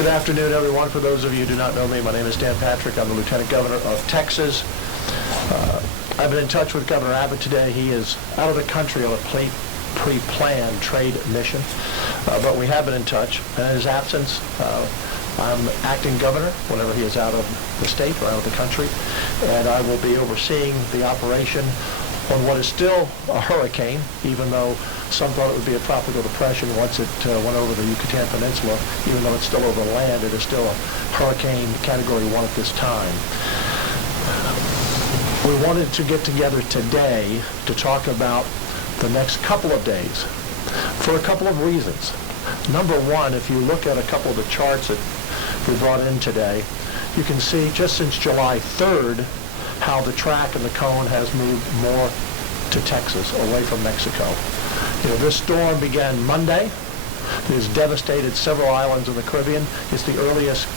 Good afternoon, everyone. For those of you who do not know me, my name is Dan Patrick. I'm the Lieutenant Governor of Texas. I've been in touch with Governor Abbott today. He is out of the country on a pre-planned trade mission, but we have been in touch. And in his absence, I'm acting governor whenever he is out of the state or out of the country, and I will be overseeing the operation on what is still a hurricane, even though some thought it would be a tropical depression once it went over the Yucatan Peninsula. Even though it's still over land, it is still a hurricane category 1 at this time. We wanted to get together today to talk about the next couple of days for a couple of reasons. Number one, if you look at a couple of the charts that we brought in today, you can see just since July 3rd how the track and the cone has moved more to Texas, away from Mexico. This storm began Monday. It has devastated several islands in the Caribbean. It's the earliest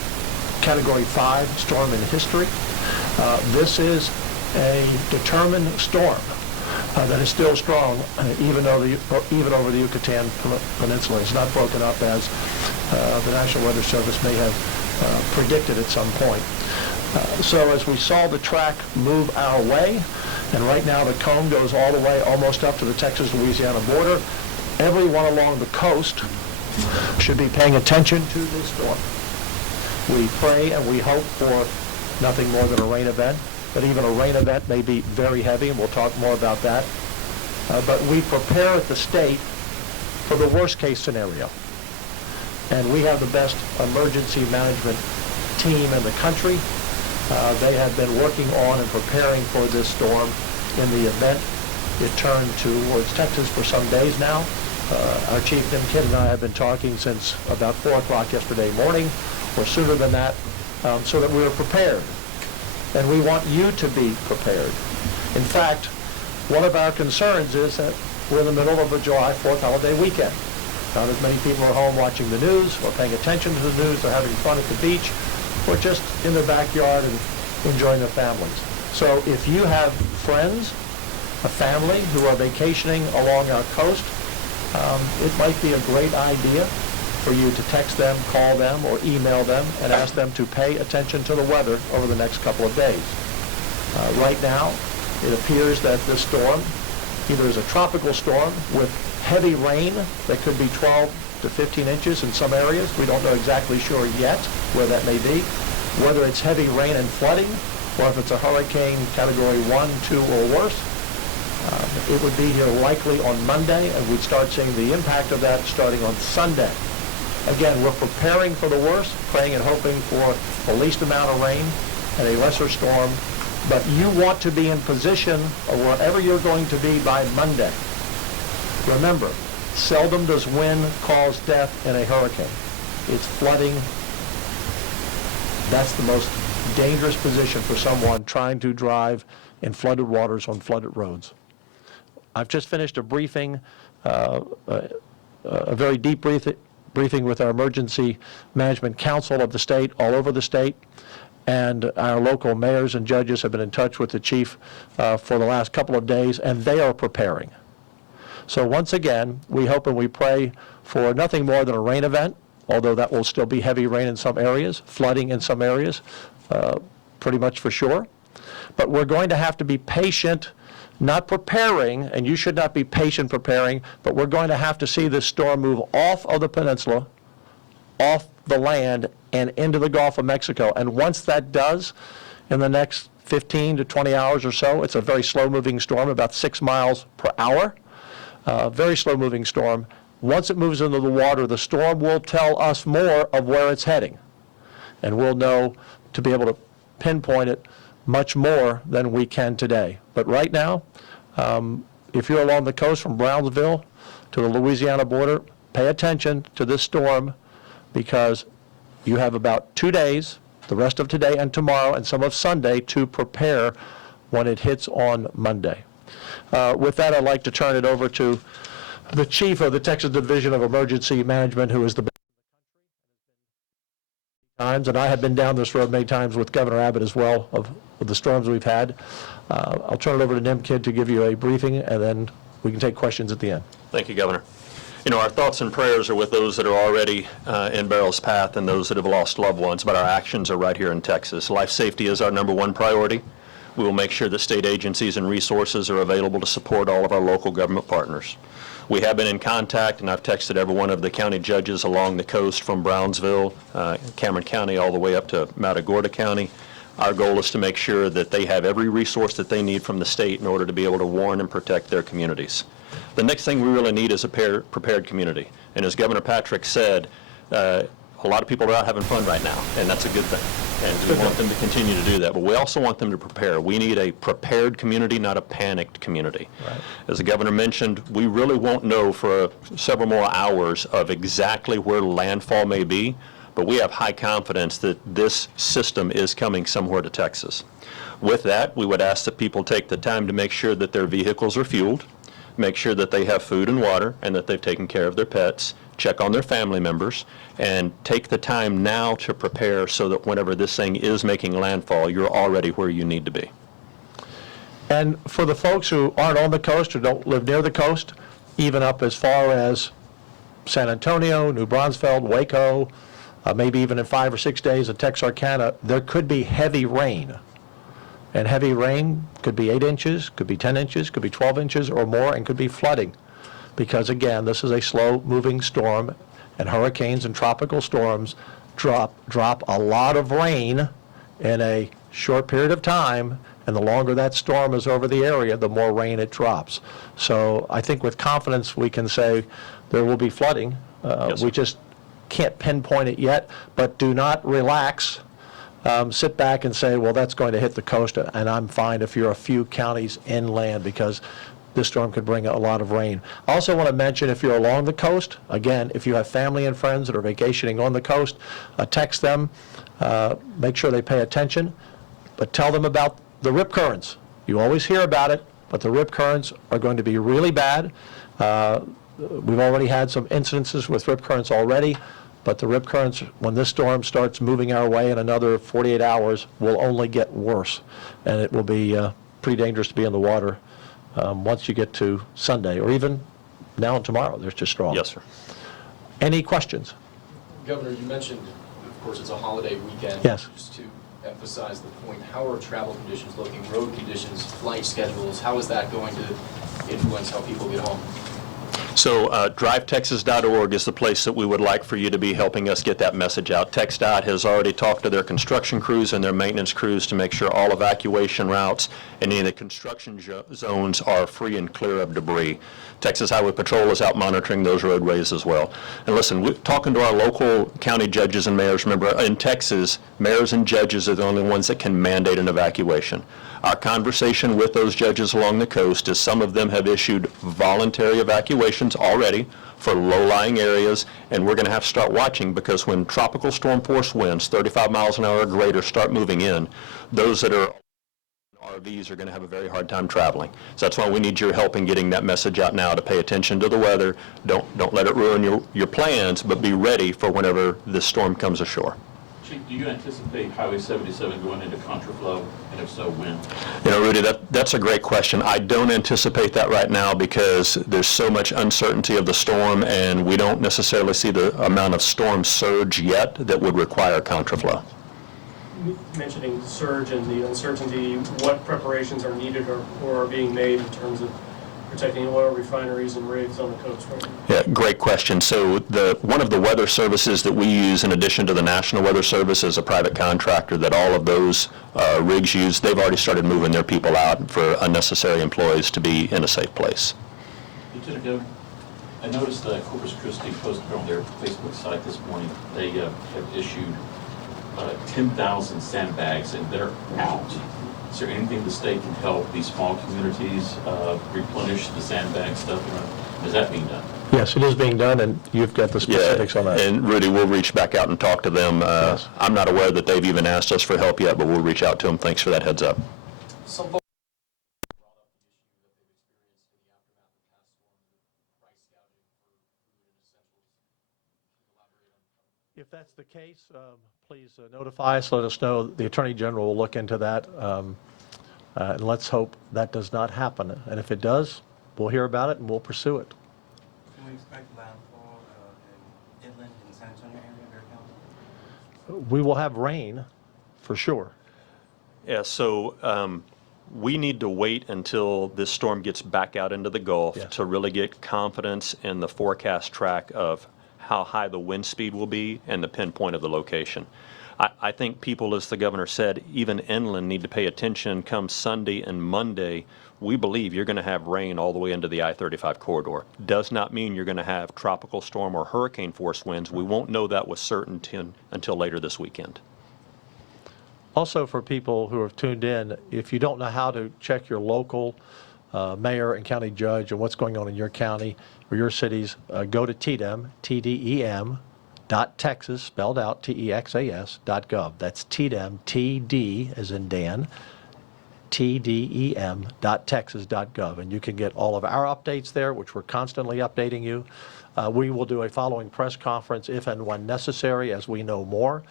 Category 5 storm in history. This is a determined storm that is still strong, even over the Yucatan Peninsula. It's not broken up as the National Weather Service may have predicted at some point. So as we saw the track move our way, and right now the cone goes all the way almost up to the Texas-Louisiana border, everyone along the coast should be paying attention to this storm. We pray and we hope for nothing more than a rain event, but even a rain event may be very heavy, and we'll talk more about that. But we prepare at the state for the worst case scenario. And we have the best emergency management team in the country. They have been working on and preparing for this storm in the event it turned towards Texas for some days now. Our chief, Tim Kidd, and I have been talking since about 4 o'clock yesterday morning, or sooner than that, so that we are prepared. And we want you to be prepared. In fact, one of our concerns is that we're in the middle of a July 4th holiday weekend. Not as many people are home watching the news or paying attention to the news or having fun at the beach, or just in their backyard and enjoying their families. So if you have friends, a family who are vacationing along our coast, it might be a great idea for you to text them, call them, or email them and ask them to pay attention to the weather over the next couple of days. Right now, it appears that this storm either is a tropical storm with heavy rain that could be 12 to 15 inches in some areas. We don't know exactly sure yet where that may be, whether it's heavy rain and flooding, or if it's a hurricane category 1, 2, or worse. It would be here likely on Monday, and we'd start seeing the impact of that starting on Sunday. Again, we're preparing for the worst, praying and hoping for the least amount of rain and a lesser storm, but you want to be in position of wherever you're going to be by Monday. Remember, seldom does wind cause death in a hurricane. It's flooding. That's the most dangerous position for someone trying to drive in flooded waters on flooded roads. I've just finished a briefing, a very deep briefing with our Emergency Management Council of the state, all over the state, and our local mayors and judges have been in touch with the chief for the last couple of days, and they are preparing. So once again, we hope and we pray for nothing more than a rain event, although that will still be heavy rain in some areas, flooding in some areas, pretty much for sure. But we're going to have to be patient, not preparing, and you should not be patient preparing, but we're going to have to see this storm move off of the peninsula, off the land, and into the Gulf of Mexico. And once that does, in the next 15 to 20 hours or so, it's a very slow-moving storm, about 6 miles per hour. Very slow-moving storm. Once it moves into the water, the storm will tell us more of where it's heading. And we'll know to be able to pinpoint it much more than we can today. But right now, if you're along the coast from Brownsville to the Louisiana border, pay attention to this storm, because you have about 2 days, the rest of today and tomorrow and some of Sunday, to prepare when it hits on Monday. With that, I'd like to turn it over to the chief of the Texas Division of Emergency Management, who is the best times, and I have been down this road many times with Governor Abbott as well of the storms we've had. I'll turn it over to Nim Kidd to give you a briefing, and then we can take questions at the end. Thank you, Governor. You know, our thoughts and prayers are with those that are already in Beryl's path and those that have lost loved ones, but our actions are right here in Texas. Life safety is our #1 priority. We will make sure that state agencies and resources are available to support all of our local government partners. We have been in contact, and I've texted every one of the county judges along the coast from Brownsville, Cameron County, all the way up to Matagorda County. Our goal is to make sure that they have every resource that they need from the state in order to be able to warn and protect their communities. The next thing we really need is a prepared community. And as Governor Patrick said, a lot of people are out having fun right now, and that's a good thing. And we want them to continue to do that. But we also want them to prepare. We need a prepared community, not a panicked community. Right. As the governor mentioned, we really won't know for several more hours of exactly where landfall may be, but we have high confidence that this system is coming somewhere to Texas. With that, we would ask that people take the time to make sure that their vehicles are fueled, make sure that they have food and water, and that they've taken care of their pets, check on their family members, and take the time now to prepare so that whenever this thing is making landfall, you're already where you need to be. And for the folks who aren't on the coast or don't live near the coast, even up as far as San Antonio, New Braunfels, Waco, maybe even in 5 or 6 days in Texarkana, there could be heavy rain. And heavy rain could be 8 inches, could be 10 inches, could be 12 inches or more, and could be flooding. Because again, this is a slow-moving storm, and hurricanes and tropical storms drop a lot of rain in a short period of time, and the longer that storm is over the area, the more rain it drops. So I think with confidence we can say there will be flooding. Yes, we just can't pinpoint it yet, but do not relax. Sit back and say, well, that's going to hit the coast, and I'm fine if you're a few counties inland, because this storm could bring a lot of rain. I also want to mention, if you're along the coast, again, if you have family and friends that are vacationing on the coast, text them, make sure they pay attention, but tell them about the rip currents. You always hear about it, but the rip currents are going to be really bad. We've already had some incidences with rip currents already, but the rip currents, when this storm starts moving our way in another 48 hours, will only get worse, and it will be pretty dangerous to be in the water once you get to Sunday, or even now and tomorrow. They're just strong. Yes, sir. Any questions? Governor, you mentioned, of course, it's a holiday weekend. Yes. Just to emphasize the point, how are travel conditions looking, road conditions, flight schedules? How is that going to influence how people get home? So drivetexas.org is the place that we would like for you to be helping us get that message out. TxDOT has already talked to their construction crews and their maintenance crews to make sure all evacuation routes and any of the construction zones are free and clear of debris. Texas Highway Patrol is out monitoring those roadways as well. And listen, we're talking to our local county judges and mayors. Remember, in Texas, mayors and judges are the only ones that can mandate an evacuation. Our conversation with those judges along the coast is some of them have issued voluntary evacuations already for low-lying areas, and we're going to have to start watching, because when tropical storm force winds, 35 miles an hour or greater, start moving in, those that are RVs are going to have a very hard time traveling. So that's why we need your help in getting that message out now, to pay attention to the weather. Don't let it ruin your plans, but be ready for whenever this storm comes ashore. Chief, do you anticipate Highway 77 going into contraflow, and if so, when? You know, Rudy, that's a great question. I don't anticipate that right now, because there's so much uncertainty of the storm, and we don't necessarily see the amount of storm surge yet that would require contraflow. Mentioning surge and the uncertainty, what preparations are needed or are being made in terms of protecting oil refineries and rigs on the coast right now? Yeah, great question. So one of the weather services that we use, in addition to the National Weather Service, is a private contractor that all of those rigs use. They've already started moving their people out for unnecessary employees to be in a safe place. Lieutenant Governor, I noticed that Corpus Christi posted on their Facebook site this morning, they have issued 10,000 sandbags, and they're out. Is there anything the state can help these small communities replenish the sandbag stuff? Is that being done? Yes, it is being done, and you've got the specifics on that. And Rudy, we'll reach back out and talk to them. Yes. I'm not aware that they've even asked us for help yet, but we'll reach out to them. Thanks for that heads up. Some folks brought up the issue that they've experienced in the aftermath of past storms, price gouging for food and essentials. Can you elaborate on that? If that's the case, please notify us, let us know. The Attorney General will look into that, and let's hope that does not happen. And if it does, we'll hear about it and we'll pursue it. Can we expect landfall we will have rain for sure. Yeah, so we need to wait until this storm gets back out into the Gulf Yes. to really get confidence in the forecast track of how high the wind speed will be and the pinpoint of the location. I think people, as the governor said, even inland need to pay attention come Sunday and Monday. We believe you're going to have rain all the way into the I-35 corridor. Does not mean you're going to have tropical storm or hurricane force winds. We won't know that with certainty until later this weekend. Also, for people who have tuned in, if you don't know how to check your local mayor and county judge and what's going on in your county or your cities, go to TDEM, TDEM, .texas, spelled out, TEXAS.gov. That's TDEM, TD as in Dan, TDEM.texas.gov. And you can get all of our updates there, which we're constantly updating you. We will do a following press conference if and when necessary as we know more.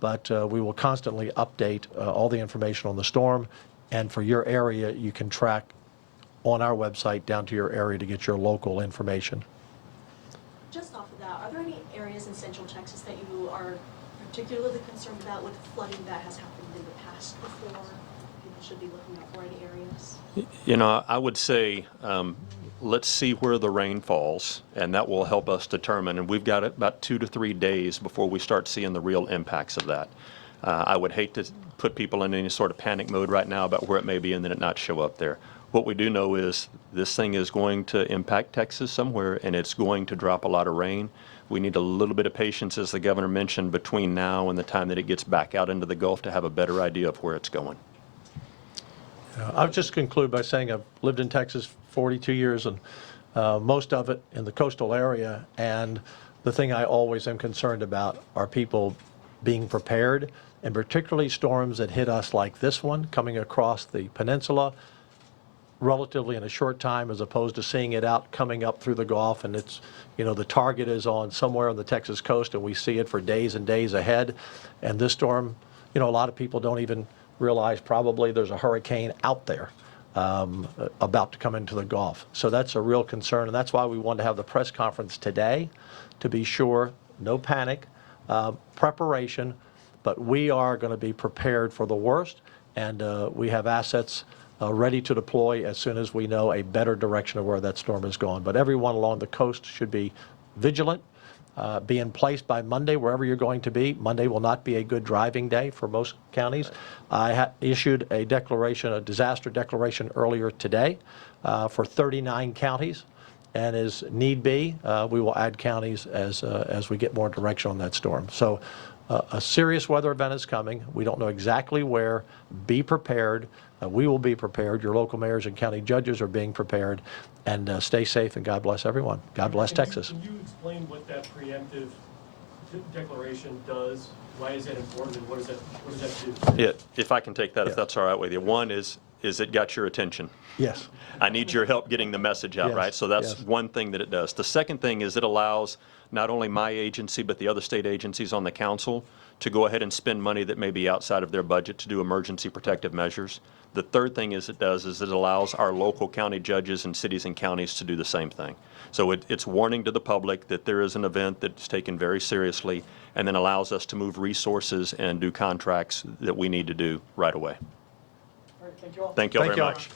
But we will constantly update all the information on the storm. And for your area, you can track on our website down to your area to get your local information. Just off of that, are there any areas in Central Texas that you are particularly concerned about with flooding that has happened in the past before? People should be looking out for any areas? You know, I would say let's see where the rain falls, and that will help us determine. And we've got about 2 to 3 days before we start seeing the real impacts of that. I would hate to put people in any sort of panic mode right now about where it may be and then it not show up there. What we do know is this thing is going to impact Texas somewhere, and it's going to drop a lot of rain. We need a little bit of patience, as the governor mentioned, between now and the time that it gets back out into the Gulf to have a better idea of where it's going. I'll just conclude by saying I've lived in Texas 42 years, and most of it in the coastal area. And the thing I always am concerned about are people being prepared, and particularly storms that hit us like this one coming across the peninsula relatively in a short time, as opposed to seeing it out coming up through the Gulf. And it's, you know, the target is on somewhere on the Texas coast, and we see it for days and days ahead. And this storm, you know, a lot of people don't even realize probably there's a hurricane out there about to come into the Gulf. So that's a real concern, and that's why we wanted to have the press conference today, to be sure, no panic, preparation, but we are going to be prepared for the worst, and we have assets ready to deploy as soon as we know a better direction of where that storm is going. But everyone along the coast should be vigilant, be in place by Monday, wherever you're going to be. Monday will not be a good driving day for most counties. I issued a declaration, a disaster declaration earlier today for 39 counties. And as need be, we will add counties as we get more direction on that storm. So a serious weather event is coming. We don't know exactly where. Be prepared. We will be prepared. Your local mayors and county judges are being prepared. And stay safe, and God bless everyone. God bless Texas. Can you explain what that preemptive declaration does? Why is that important, and what does that do? Yeah, if I can take that, Yeah. if that's all right with you. One is it got your attention. Yes. I need your help getting the message out, Yes, right? So that's yes. one thing that it does. The second thing is it allows not only my agency, but the other state agencies on the council to go ahead and spend money that may be outside of their budget to do emergency protective measures. The third thing is it allows our local county judges and cities and counties to do the same thing. So it's warning to the public that there is an event that's taken very seriously, and then allows us to move resources and do contracts that we need to do right away. All right, thank you all. Thank you all Thank very you all. much.